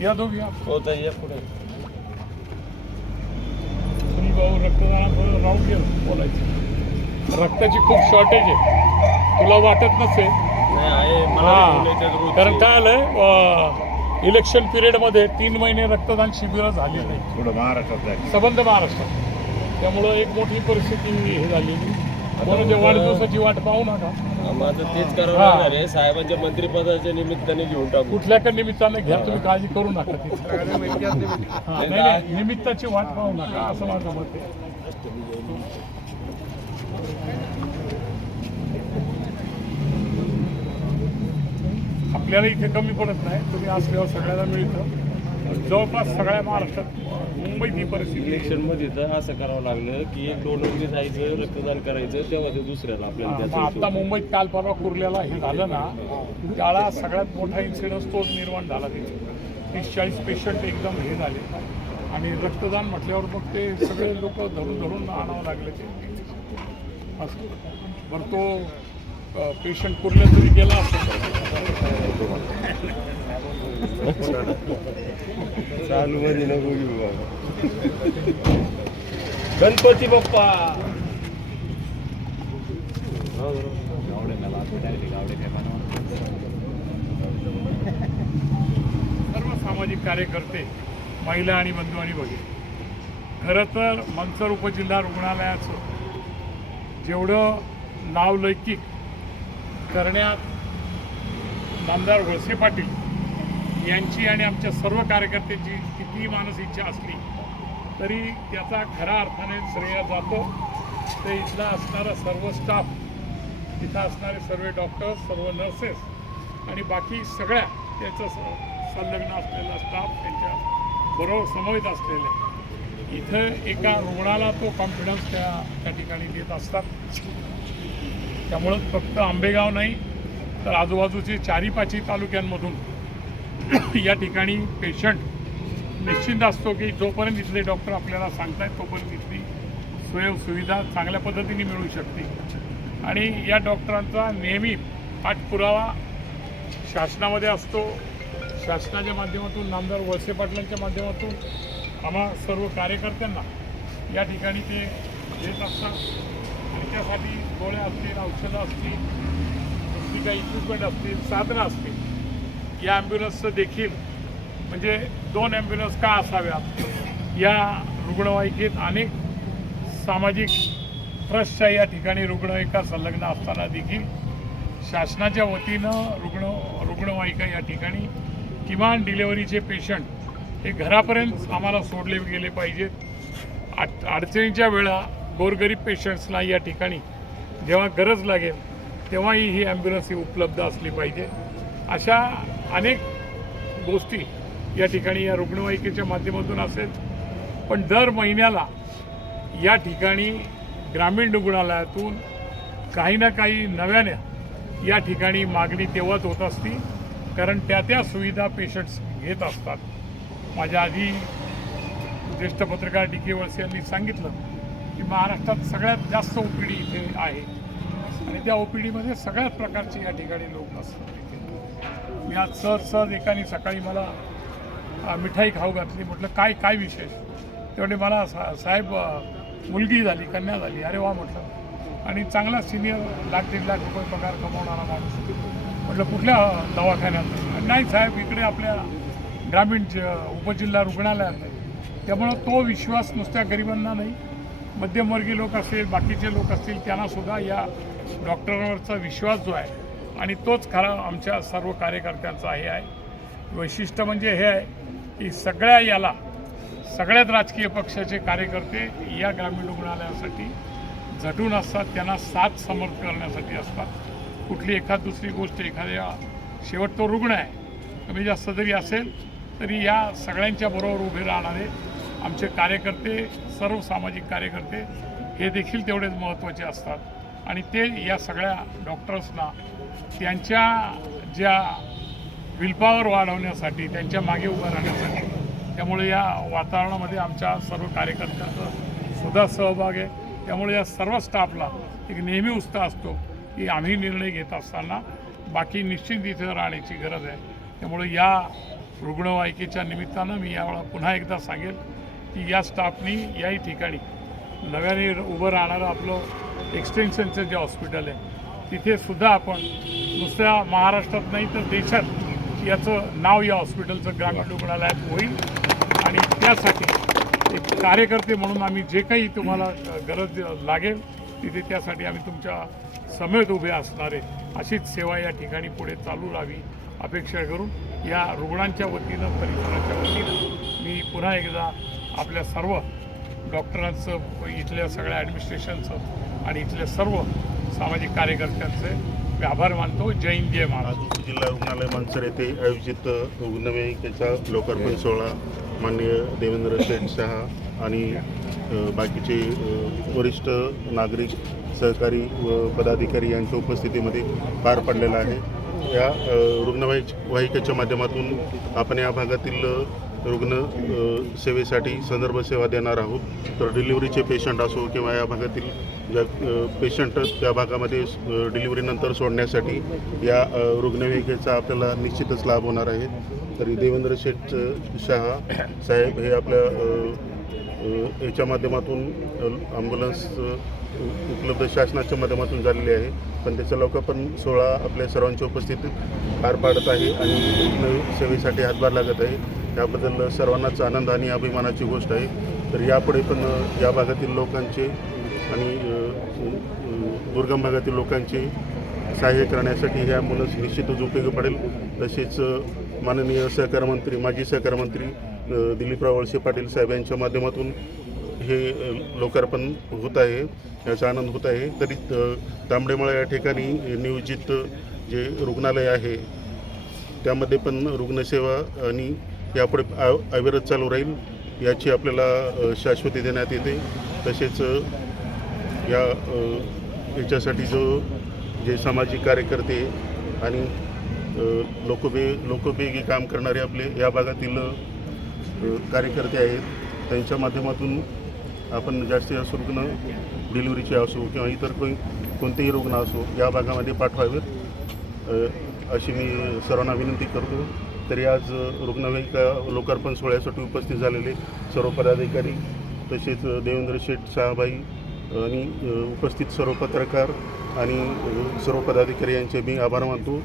या दोघी या. होत आहे पुढे. सुनील भाऊ रक्तदानाबरोबर राहून गेलं बोलायचं. रक्ताची खूप शॉर्टेज आहे. तुला वाटत नसेल. नाही आहे. मला हा. कारण काय आलंय? इलेक्शन पिरियडमध्ये तीन महिने रक्तदान शिबिरं झाली नाही. थोडं महाराष्ट्रात आहे सबंध महाराष्ट्रात. त्यामुळं एक मोठी परिस्थिती हे झालेली. वाढदिवसाची वाट पाहू नका. माझं तेच करावं. लागणार आहे. साहेबांच्या मंत्रिपदाच्या निमित्ताने घेऊन टाकू. कुठल्या का निमित्ताने घ्या तुम्ही काळजी करू नका ती. नाही, नाही, निमित्ताची वाट पाहू नका असं माझं मत आहे. आपल्याला इथे कमी पडत नाही तुम्ही असल्यावर सगळ्याला मिळतं. जवळपास सगळ्या महाराष्ट्रात मुंबईत ही परिस्थिती आहे. इलेक्शनमध्ये तर असं करावं लागलं की एक डोनरने जायचं रक्तदान करायचं तेव्हा ते दुसऱ्याला आपल्याला आता मुंबईत काल परवा कुर्ल्याला हे झालं ना त्याला सगळ्यात मोठा इन्सिडन्स तोच निर्माण झाला तिथे. तीस चाळीस पेशंट एकदम हे झाले. आणि रक्तदान म्हटल्यावर मग ते सगळे लोक धरून धरून आणावं लागले ते. असं. बरं तो पेशंट कुठल्या तरी गेला चालू मध्ये नको घेऊ गणपती बाप्पा. सर्व सामाजिक कार्यकर्ते महिला आणि बंधू आणि भगिनी खरं तर मंचर उपजिल्हा रुग्णालयाचं जेवढं नावलौकिक करण्यात नामदार वळसे पाटील यांची आणि आमच्या सर्व कार्यकर्त्यांची कितीही मानस इच्छा असली तरी त्याचा खऱ्या अर्थाने श्रेय जातो. ते इथला असणारा सर्व स्टाफ इथं असणारे सर्व डॉक्टर्स सर्व नर्सेस आणि बाकी सगळ्या त्याचं स- संलग्न असलेला स्टाफ त्यांच्या बरोबर समवेत असलेले. इथं एका रुग्णाला तो कॉन्फिडन्स त्या त्या ठिकाणी देत असतात. त्यामुळं फक्त आंबेगाव नाही तर आजूबाजूचे चारी पाची तालुक्यांमधून या ठिकाणी पेशंट निश्चिंत असतो की जोपर्यंत इथले डॉक्टर आपल्याला सांगतायत तोपर्यंत इथली सोय सुविधा चांगल्या पद्धतीने मिळू शकते. आणि या डॉक्टरांचा नेहमी पाठपुरावा शासनामध्ये असतो. शासनाच्या माध्यमातून नामदार वळसे पाटलांच्या माध्यमातून आम्हा सर्व कार्यकर्त्यांना या ठिकाणी ते देत असतात. आणि त्यासाठी गोळ्या असतील औषधं असतील दुसरी काही इक्विपमेंट असतील साधनं असतील या ॲम्ब्युलन्सचं देखील म्हणजे दोन ॲम्ब्युलन्स का असाव्यात? या रुग्णवाहिकेत अनेक सामाजिक ट्रस्टच्या या ठिकाणी रुग्णवाहिका संलग्न असताना देखील शासनाच्या वतीनं रुग्ण रुग्णवाहिका या ठिकाणी किमान डिलेवरीचे पेशंट हे घरापर्यंत आम्हाला सोडले गेले पाहिजेत. अडचणीच्या वेळा गोरगरीब पेशंट्सला या ठिकाणी जेव्हा गरज लागेल तेव्हाही ही ॲम्ब्युलन्स ही उपलब्ध असली पाहिजे. अशा अनेक गोष्टी या ठिकाणी या रुग्णवाहिकेच्या माध्यमातून असेल. पण दर महिन्याला या ठिकाणी ग्रामीण रुग्णालयातून काही ना काही नव्याने या ठिकाणी मागणी तेव्हाच होत असती कारण त्या त्या सुविधा पेशंट्स घेत असतात. माझ्या आधी ज्येष्ठ पत्रकार डी के वळसे यांनी सांगितलं की महाराष्ट्रात सगळ्यात जास्त ओ पी डी इथे आहे. आणि त्या ओ पी डीमध्ये सगळ्याच प्रकारचे या ठिकाणी लोक असतात मी आज सहज सहज एकाने सकाळी मला मिठाई खाऊ घातली. म्हटलं काय काय विशेष? तेवढे मला सा साहेब मुलगी झाली कन्या झाली. अरे वा म्हटलं. आणि चांगला सिनियर लाख दीड लाख रुपये पगार कमावणारा माणूस. म्हटलं कुठल्या दवाखान्यात? नाही साहेब इकडे आपल्या ग्रामीण ज- उपजिल्हा रुग्णालयात त्यामुळं तो विश्वास नुसत्या गरिबांना नाही मध्यमवर्गीय लोक असतील बाकीचे लोक असतील त्यांनासुद्धा या डॉक्टरांवरचा विश्वास जो आहे आणि तोच खरा आमच्या सर्व कार्यकर्त्यांचा हे आहे. वैशिष्ट्य म्हणजे हे आहे की सगळ्या याला सगळ्याच राजकीय पक्षाचे कार्यकर्ते या ग्रामीण रुग्णालयासाठी झटून असतात त्यांना साथ समर्थ करण्यासाठी असतात. कुठली एखाद दुसरी गोष्ट एखाद्या शेवट तो रुग्ण आहे कमी जास्त जरी असेल तरी या सगळ्यांच्या बरोबर उभे राहणारे आमचे कार्यकर्ते सर्व सामाजिक कार्यकर्ते हे देखील तेवढेच महत्त्वाचे असतात. आणि ते या सगळ्या डॉक्टर्सना त्यांच्या ज्या विलपावर वाढवण्यासाठी त्यांच्या मागे उभं राहण्यासाठी त्यामुळे या वातावरणामध्ये आमच्या सर्व कार्यकर्त्यांचा सुद्धा सहभाग आहे. त्यामुळे या सर्व स्टाफला एक नेहमी उत्साह असतो की आम्ही निर्णय घेत असताना बाकी निश्चित तिथे राहण्याची गरज आहे. त्यामुळे या रुग्णवाहिकेच्या निमित्तानं मी यावेळा पुन्हा एकदा सांगेल की या स्टाफनी याही ठिकाणी नव्याने उभं राहणारं आपलं एक्सटेन्शनचं जे हॉस्पिटल आहे तिथेसुद्धा आपण नुसत्या महाराष्ट्रात नाही तर देशात याचं नाव या हॉस्पिटलचं ग्रामीण रुग्णालयात होईल. आणि त्यासाठी एक कार्यकर्ते म्हणून आम्ही जे काही तुम्हाला गरज लागेल तिथे त्यासाठी आम्ही तुमच्या समेत उभे असणारे अशीच सेवा या ठिकाणी पुढे चालू राहावी अपेक्षा करून या रुग्णांच्या वतीनं परिसराच्या वतीनं मी पुन्हा एकदा आपल्या सर्व डॉक्टरांचं इथल्या सगळ्या ॲडमिनिस्ट्रेशनचं आणि इथल्या सर्व सामाजिक कार्यकर्त्यांचे मी आभार मानतो. जय हिंद जय महाराज. जिल्हा रुग्णालय मानसर येथे आयोजित रुग्णवाहिकेचा लोकार्पण सोहळा माननीय देवेंद्र शेठ शहा आणि बाकीचे वरिष्ठ नागरिक सहकारी व पदाधिकारी यांच्या उपस्थितीमध्ये पार पडलेला आहे. या रुग्णवाहिक वाहिकेच्या माध्यमातून आपण या भागातील रुग्ण सेवेसाठी संदर्भ सेवा देणार आहोत. तर डिलिव्हरीचे पेशंट असो किंवा या भागातील ज्या पेशंट त्या भागामध्ये डिलिव्हरीनंतर सोडण्यासाठी या रुग्णवाहिकेचा आपल्याला निश्चितच लाभ होणार आहे. तरी देवेंद्र शेठ शहा साहेब हे आपल्या याच्या माध्यमातून ॲम्ब्युलन्स उपलब्ध शासनाच्या माध्यमातून झालेली आहे. पण त्याचा लोकार्पण सोहळा आपल्या सर्वांच्या उपस्थितीत पार पाडत आहे आणि रुग्ण सेवेसाठी हातभार लागत आहे. त्याबद्दल सर्वांनाच आनंद आणि अभिमानाची गोष्ट आहे. तर यापुढे पण या भागातील लोकांचे आणि दुर्गम भागातील लोकांचे सहाय्य करण्यासाठी ह्या मुलं निश्चितच उपयोगी पडेल. तसेच माननीय सहकार मंत्री माजी सहकार मंत्री दिलीपराव वळसे पाटील साहेब यांच्या माध्यमातून हे लोकार्पण होत आहे याचा आनंद होत आहे. तरी तांबडेमाळा तांबडेमळा या ठिकाणी नियोजित जे रुग्णालय आहे त्यामध्ये पण रुग्णसेवा आणि यापुढे अविरत चालू राहील याची आपल्याला शाश्वती देण्यात येते. तसेच या याच्यासाठी जो जे सामाजिक कार्यकर्ते आणि लोकोपे लोकोपयोगी काम करणारे आपले या भागातील कार्यकर्ते आहेत त्यांच्या माध्यमातून आपण जास्तीत जास्त रुग्ण डिलिव्हरीचे असो किंवा इतर कोण कोणतेही रुग्ण असो या भागामध्ये पाठवावेत. अशी मी सर्वांना विनंती करतो. तरी आज रुग्णवाहिका लोकार्पण सोहळ्यासाठी उपस्थित झालेले सर्व पदाधिकारी तसेच देवेंद्र शेठ शहाबाई आणि उपस्थित सर्व पत्रकार आणि सर्व पदाधिकारी यांचे मी आभार मानतो.